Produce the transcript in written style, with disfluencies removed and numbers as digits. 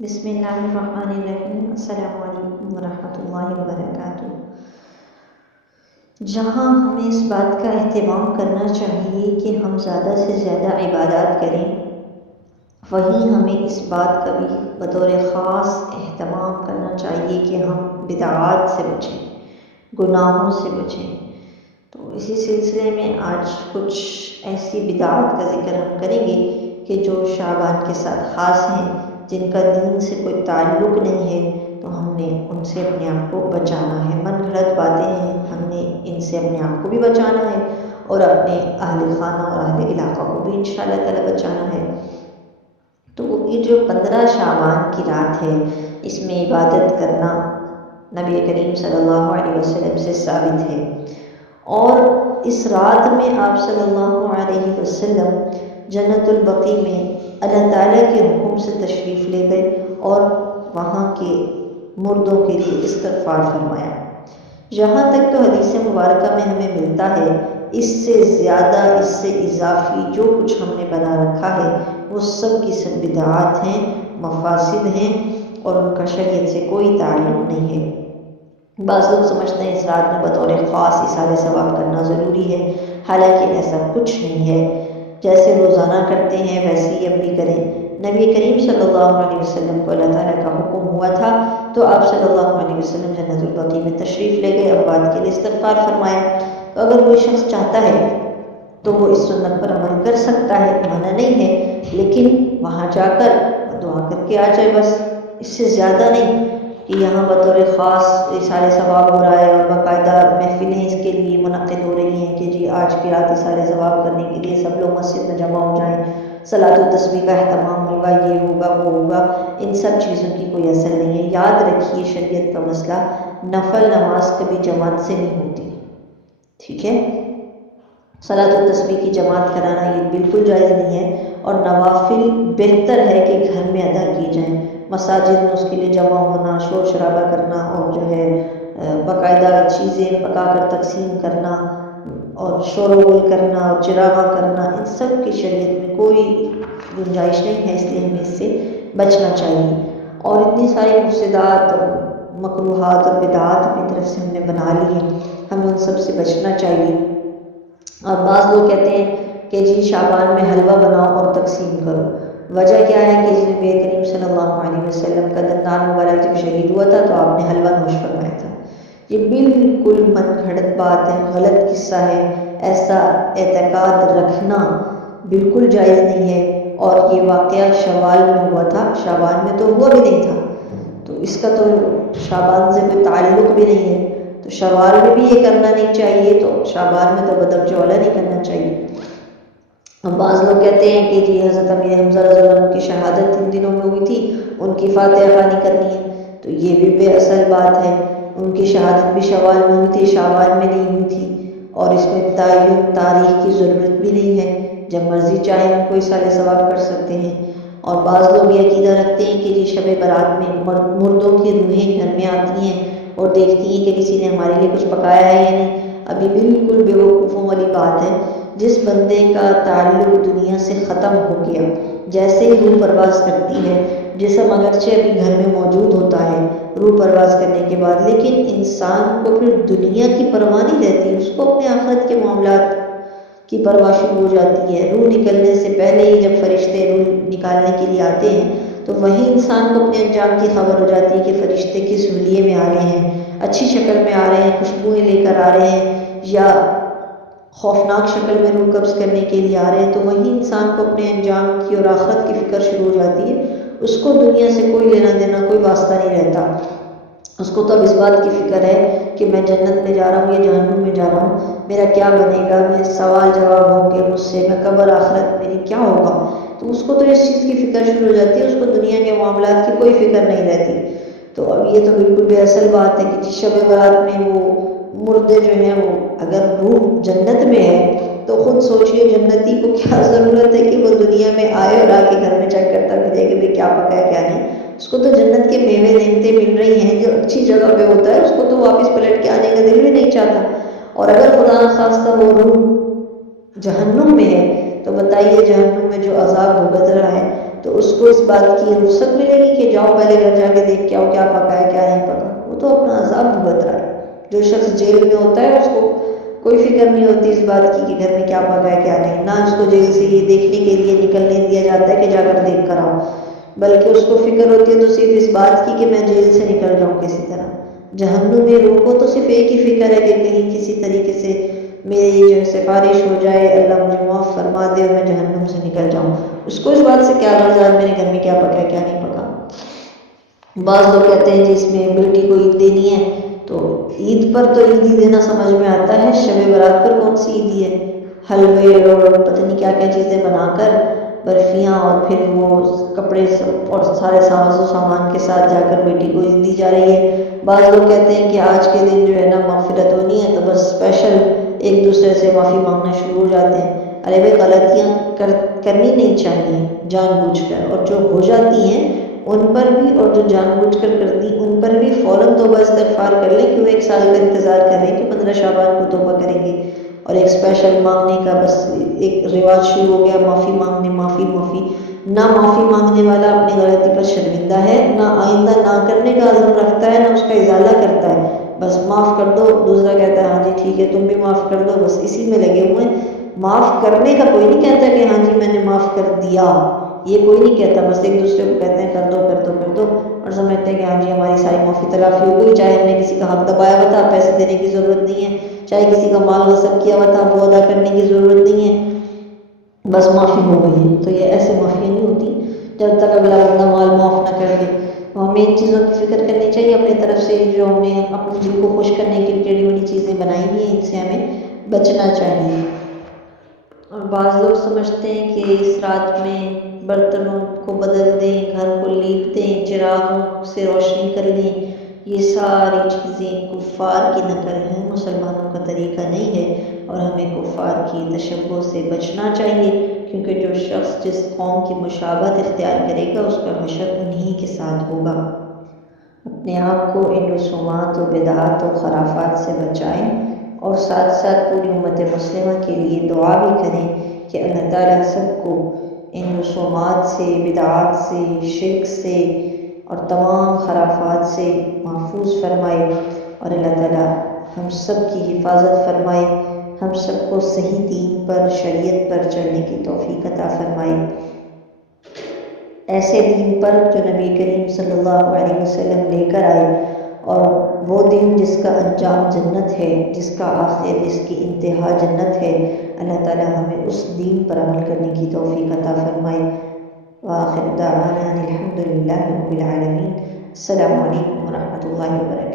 بسم اللہ الرحمن الرحیم۔ السلام علیکم ورحمۃ اللہ وبرکاتہ۔ جہاں ہمیں اس بات کا اہتمام کرنا چاہیے کہ ہم زیادہ سے زیادہ عبادات کریں، وہیں ہمیں اس بات کا بھی بطور خاص اہتمام کرنا چاہیے کہ ہم بدعات سے بچیں، گناہوں سے بچیں۔ تو اسی سلسلے میں آج کچھ ایسی بدعات کا ذکر ہم کریں گے کہ جو شعبان کے ساتھ خاص ہیں، جن کا دین سے کوئی تعلق نہیں ہے، تو ہم نے ان سے اپنے آپ کو بچانا ہے۔ من گھڑت باتیں ہیں، ہم نے ان سے اپنے آپ کو بھی بچانا ہے اور اپنے اہل خانہ اور اہل علاقہ کو بھی انشاءاللہ تعالی بچانا ہے۔ تو یہ جو 15 شعبان کی رات ہے، اس میں عبادت کرنا نبی کریم صلی اللہ علیہ وسلم سے ثابت ہے، اور اس رات میں آپ صلی اللہ علیہ وسلم جنت البقیع میں اللہ تعالیٰ کے حکم سے تشریف لے گئے اور وہاں کے مردوں کے لیے استغفار فرمایا۔ یہاں تک تو حدیث مبارکہ میں ہمیں ملتا ہے، اس سے زیادہ، اس سے اضافی جو کچھ ہم نے بنا رکھا ہے وہ سب کی سب بدعات ہیں، مفاسد ہیں، اور ان کا شریعت سے کوئی تعلق نہیں ہے۔ بعض لوگ سمجھتے ہیں اس رات میں بطور خاص اِثارِ ثواب کرنا ضروری ہے، حالانکہ ایسا کچھ نہیں ہے۔ جیسے روزانہ کرتے ہیں ویسے ہی اب بھی کریں۔ نبی کریم صلی اللہ علیہ وسلم کو اللہ تعالیٰ کا حکم ہوا تھا تو آپ صلی اللہ علیہ وسلم جنت البقیع میں تشریف لے گئے، اموات کے لیے استغفار فرمایا۔ تو اگر کوئی شخص چاہتا ہے تو وہ اس سنت پر عمل کر سکتا ہے، منع نہیں ہے، لیکن وہاں جا کر دعا کر کے آ جائے بس، اس سے زیادہ نہیں کہ یہاں بطور خاص اِثارِ ثواب ہو رہا ہے اور باقاعدہ محفلیں اس کے لیے منعقد ہو رہی ہیں کہ جی آج کی رات اِثارِ ثواب کرنے کے لیے سب لوگ مسجد میں جمع ہو جائیں، صلاۃ التسبیح کا اہتمام ہوگا، یہ ہوگا وہ ہوگا۔ ان سب چیزوں کی کوئی اثر نہیں ہے۔ یاد رکھیے شریعت کا مسئلہ، نفل نماز کبھی جماعت سے نہیں ہوتی، ٹھیک ہے؟ صلاۃ التسبیح کی جماعت کرانا یہ بالکل جائز نہیں ہے، اور نوافل بہتر ہے کہ گھر میں ادا کی جائیں۔ مساجد میں اس کے لیے جمع ہونا، شور شرابہ کرنا، اور جو ہے باقاعدہ چیزیں پکا کر تقسیم کرنا اور شور و غل کرنا اور چراغاں کرنا، ان سب کی شریعت میں کوئی گنجائش نہیں ہے، اس لیے ہمیں اس سے بچنا چاہیے۔ اور اتنی ساری مفسدات اور مکروہات اور بدعات اپنی طرف سے ہم نے بنا لی ہیں، ہمیں ان سب سے بچنا چاہیے۔ اور بعض لوگ کہتے ہیں کہ جی شعبان میں حلوہ بناؤ اور تقسیم کرو۔ وجہ کیا ہے کہ نبی کریم صلی اللہ علیہ وسلم کا دندان مبارک جب شہید ہوا تھا تو آپ نے حلوہ نوش فرمایا تھا۔ یہ بالکل من گھڑت بات ہے، غلط قصہ ہے، ایسا اعتقاد رکھنا بالکل جائز نہیں ہے، اور یہ واقعہ شوال میں ہوا تھا، شعبان میں تو ہوا بھی نہیں تھا، تو اس کا تو شعبان سے کوئی تعلق بھی نہیں ہے، تو شوال میں بھی یہ کرنا نہیں چاہیے، تو شعبان میں تو بدرجہ اولیٰ نہیں کرنا چاہیے۔ اب بعض لوگ کہتے ہیں کہ جی حضرت امیر حمزہ رضی اللہ عنہ کی شہادت ان دنوں میں ہوئی تھی، ان کی فاتحہ خوانی کرنی ہے، تو یہ بھی بے اصل بات ہے۔ ان کی شہادت بھی شوال میں ہوئی تھی، شعبان میں نہیں ہوئی تھی، اور اس میں تعین تاریخ کی ضرورت بھی نہیں ہے، جب مرضی چاہیں ان کو اِثارِ ثواب کر سکتے ہیں۔ اور بعض لوگ یہ عقیدہ رکھتے ہیں کہ جی شب برات میں مردوں کی روحیں گھر میں آتی ہیں اور دیکھتی ہیں کہ کسی نے ہمارے لیے کچھ پکایا ہے یا نہیں۔ ابھی بالکل بے وقوفوں والی بات ہے۔ جس بندے کا تعلق دنیا سے ختم ہو گیا، جیسے ہی روح پرواز کرتی ہے، جسم اگرچہ ابھی گھر میں موجود ہوتا ہے روح پرواز کرنے کے بعد، لیکن انسان کو پھر دنیا کی پرواہ نہیں رہتی، اس کو اپنے آخرت کے معاملات کی پرواہ شروع ہو جاتی ہے۔ روح نکلنے سے پہلے ہی جب فرشتے روح نکالنے کے لیے آتے ہیں تو وہی انسان کو اپنے انجام کی خبر ہو جاتی ہے کہ فرشتے کس حلیے میں آ رہے ہیں، اچھی شکل میں آ رہے ہیں، خوشبوئیں لے کر آ رہے ہیں، یا خوفناک شکل میں روح قبض کرنے کے لیے آ رہے ہیں، تو وہی انسان کو اپنے انجام کی اور آخرت کی فکر شروع ہو جاتی ہے۔ اس کو دنیا سے کوئی لینا دینا، کوئی واسطہ نہیں رہتا، اس کو تو اب اس بات کی فکر ہے کہ میں جنت میں جا رہا ہوں یا جہنم میں جا رہا ہوں، میرا کیا بنے گا، میں سوال جواب ہوں گے مجھ سے، میں قبر آخرت میری کیا ہوگا، تو اس کو تو اس چیز کی فکر شروع ہو جاتی ہے، اس کو دنیا کے معاملات کی کوئی فکر نہیں رہتی۔ تو اب یہ تو بالکل بے اصل بات ہے کہ شب برات میں وہ مردے جو ہیں، وہ اگر روح جنت میں ہے تو خود سوچئے جنتی کو کیا ضرورت ہے کہ وہ دنیا میں آئے اور آ کے گھر میں چیک کرتا پھرے کہ بھئی کیا پکا ہے کیا نہیں۔ اس کو تو جنت کے میوے نعمتیں مل رہی ہیں، جو اچھی جگہ پہ ہوتا ہے اس کو تو واپس پلٹ کے آنے کا دل بھی نہیں چاہتا۔ اور اگر خدا نخواستہ وہ روح جہنم میں ہے تو بتائیے جہنم میں جو عذاب بھگت رہا ہے تو اس کو اس بات کی رخصت ملے گی کہ کہ جاؤ پہلے گھر جا کے دیکھ کے آؤ کیا پکا ہے کیا نہیں پکا، وہ تو اپنا عذاب بھگت رہا ہے۔ جو شخص جیل میں ہوتا ہے اس کو کوئی فکر نہیں ہوتی اس بات کی کہ گھر میں کیا پکا ہے کیا نہیں، نہ اس کو جیل سے یہ دیکھنے کے لیے نکلنے دیا جاتا ہے کہ جا کر دیکھ کر آؤ، بلکہ اس کو فکر ہوتی ہے تو صرف اس بات کی کہ میں جیل سے نکل جاؤں کسی طرح۔ جہنم میں روح کو تو صرف ایک ہی فکر ہے کہ کہیں کسی طریقے سے میری جو ہے سفارش ہو جائے، اللہ مجھے معاف فرما دے اور میں جہنم سے نکل جاؤں، اس کو اس بات سے کیا غرض میرے گھر میں کیا پکا ہے کیا نہیں پکا۔ بعض لوگ کہتے ہیں جس میں بیٹی کو عید دینی ہے تو عید پر تو عیدی دینا سمجھ میں آتا ہے، شب برات پر کون سی عیدی ہے؟ حلوے اور پتہ نہیں کیا کیا چیزیں بنا کر، برفیاں، اور پھر وہ کپڑے اور سارے ساز و سامان کے ساتھ جا کر بیٹی کو عید دی جا رہی ہے۔ بعض لوگ کہتے ہیں کہ آج کے دن جو ہے نا مغفرت ہونی ہے تو بس اسپیشل ایک دوسرے سے معافی مانگنا شروع ہو جاتے ہیں۔ ارے بھائی غلطیاں کرنی نہیں چاہیے جان بوجھ کر، اور جو ہو جاتی ہیں ان پر بھی، اور جو جان بوجھ کر کرتی ان پر بھی فوراً توبہ استغفار کر لیں، کہ وہ ایک سال کا انتظار کریں کہ 15 شعبان کو توبہ کریں گے، اور ایک اسپیشل مانگنے کا بس ایک رواج شروع ہو گیا، معافی مانگنے معافی معافی۔ نہ معافی مانگنے والا اپنی غلطی پر شرمندہ ہے، نہ آئندہ نہ کرنے کا عزم رکھتا ہے، نہ اس کا ازالہ کرتا ہے، بس معاف کر دو، دوسرا کہتا ہے ہاں جی ٹھیک ہے تم بھی معاف کر دو، بس اسی میں لگے ہوئے ہیں۔ معاف کرنے کا کوئی نہیں کہتا کہ ہاں جی میں نے معاف کر دیا، یہ کوئی نہیں کہتا، بس ایک دوسرے کو کہتے ہیں کر دو کر دو کر دو، اور سمجھتے ہیں کہ ہاں جی ہماری ساری معافی تلافی ہو گئی، چاہے ہم نے کسی کا حق دبایا ہوا تھا پیسے دینے کی ضرورت نہیں ہے، چاہے کسی کا مال غصب کیا ہوا تھا وہ ادا کرنے کی ضرورت نہیں ہے، بس معافی ہو گئی ہے۔ تو یہ ایسے معافیاں نہیں ہوتی جب تک اگلا بندہ مال معاف نہ کر دے۔ ہمیں ان چیزوں کی فکر کرنی چاہیے، اپنی طرف سے جو ہم نے اپنے دل کو خوش کرنے کے لیے ٹیڑھی میڑھی چیزیں بنائی ہیں ان سے ہمیں بچنا چاہیے۔ اور بعض لوگ سمجھتے ہیں کہ اس رات میں برتنوں کو بدل دیں، گھر کو لیپ دیں، چراغوں سے روشنی کر لیں، یہ ساری چیزیں کفار کی نقل ہیں، مسلمانوں کا طریقہ نہیں ہے، اور ہمیں کفار کی تشبہ سے بچنا چاہیے، کیونکہ جو شخص جس قوم کی مشابہت اختیار کرے گا اس کا حشر انہی کے ساتھ ہوگا۔ اپنے آپ کو ان رسومات و بدعات و خرافات سے بچائیں، اور ساتھ ساتھ پوری امت مسلمہ کے لیے دعا بھی کریں کہ اللہ تعالیٰ سب کو ان رسومات سے، بدعات سے، شرک سے اور تمام خرافات سے محفوظ فرمائے، اور اللہ تعالیٰ ہم سب کی حفاظت فرمائے، ہم سب کو صحیح دین پر، شریعت پر چلنے کی توفیق عطا فرمائے، ایسے دین پر جو نبی کریم صلی اللہ علیہ وسلم لے کر آئے، اور وہ دین جس کا انجام جنت ہے، جس کا آخر، جس کی انتہا جنت ہے، اللہ تعالیٰ ہمیں اس دین پر عمل کرنے کی توفیق عطا فرمائے۔ وآخر دعوانا الحمد للہ رب العالمین۔ السلام علیکم ورحمۃ اللہ وبرکاتہ۔